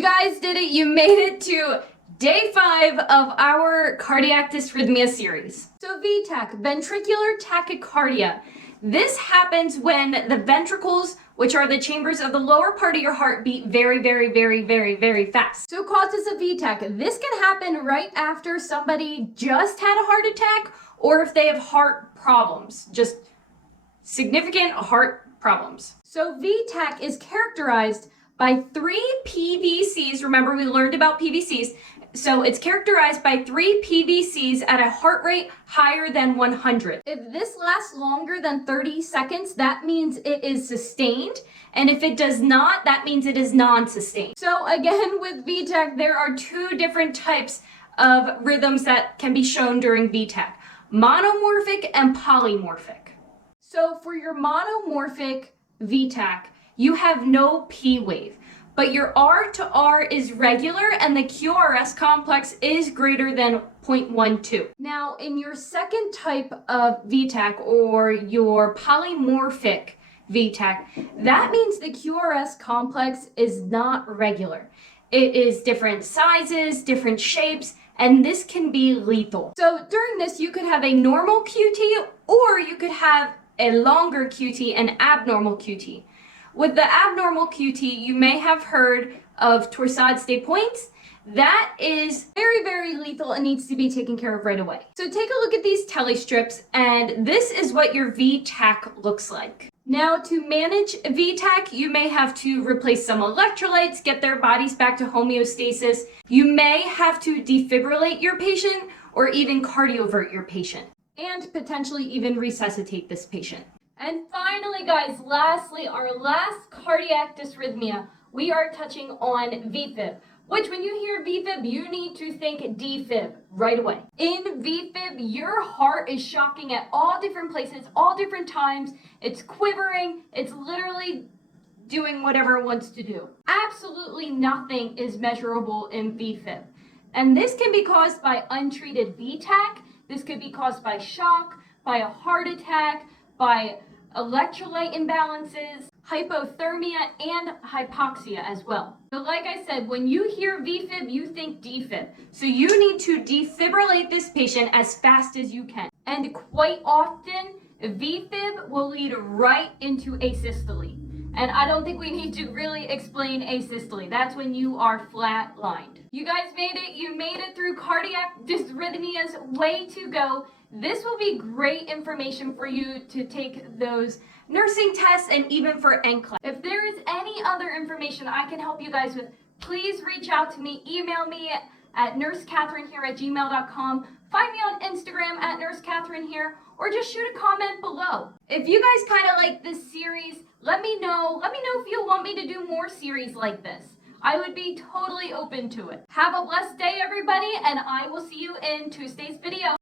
You guys did it. You made it to day 5 of our cardiac dysrhythmia series. So VTEC, ventricular tachycardia. This happens when the ventricles, which are the chambers of the lower part of your heart, beat very fast. So causes of VTEC. This can happen right after somebody just had a heart attack or if they have heart problems, just significant heart problems. So VTEC is characterized by 3 PVCs. Remember, we learned about PVCs. So it's characterized by 3 PVCs at a heart rate higher than 100. If this lasts longer than 30 seconds, that means it is sustained. And if it does not, that means it is non-sustained. So again, with VTEC, there are 2 different types of rhythms that can be shown during VTEC: monomorphic and polymorphic. So for your monomorphic VTEC, you have no P wave, but your R to R is regular and the QRS complex is greater than 0.12. Now, in your second type of VTEC, or your polymorphic VTEC, that means the QRS complex is not regular. It is different sizes, different shapes, and this can be lethal. So during this, you could have a normal QT, or you could have a longer QT, an abnormal QT. With the abnormal QT, you may have heard of torsades de pointes. That is very lethal and needs to be taken care of right away. So take a look at these telestrips, and this is what your VTEC looks like. Now, to manage VTEC, you may have to replace some electrolytes, get their bodies back to homeostasis. You may have to defibrillate your patient or even cardiovert your patient, and potentially even resuscitate this patient. And finally, guys, lastly, our last cardiac dysrhythmia, we are touching on VFIB, which when you hear VFIB, you need to think DFib right away. In VFIB, your heart is shocking at all different places, all different times. It's quivering. It's literally doing whatever it wants to do. Absolutely nothing is measurable in VFIB. And this can be caused by untreated VTEC. This could be caused by shock, by a heart attack, by electrolyte imbalances, hypothermia, and hypoxia as well. So like I said, when you hear VFIB, you think DFib. So you need to defibrillate this patient as fast as you can. And quite often, VFIB will lead right into asystole. And I don't think we need to really explain asystole. That's when you are flat-lined. You guys made it. You made it through cardiac dysrhythmias. Way to go. This will be great information for you to take those nursing tests and even for NCLEX. If there is any other information I can help you guys with, please reach out to me. Email me at nursecatherine@gmail.com. Find me on Instagram at nursecatherine, or just shoot a comment below. If you guys kind of like this series, let me know. Let me know if you want me to do more series like this. I would be totally open to it. Have a blessed day, everybody, and I will see you in Tuesday's video.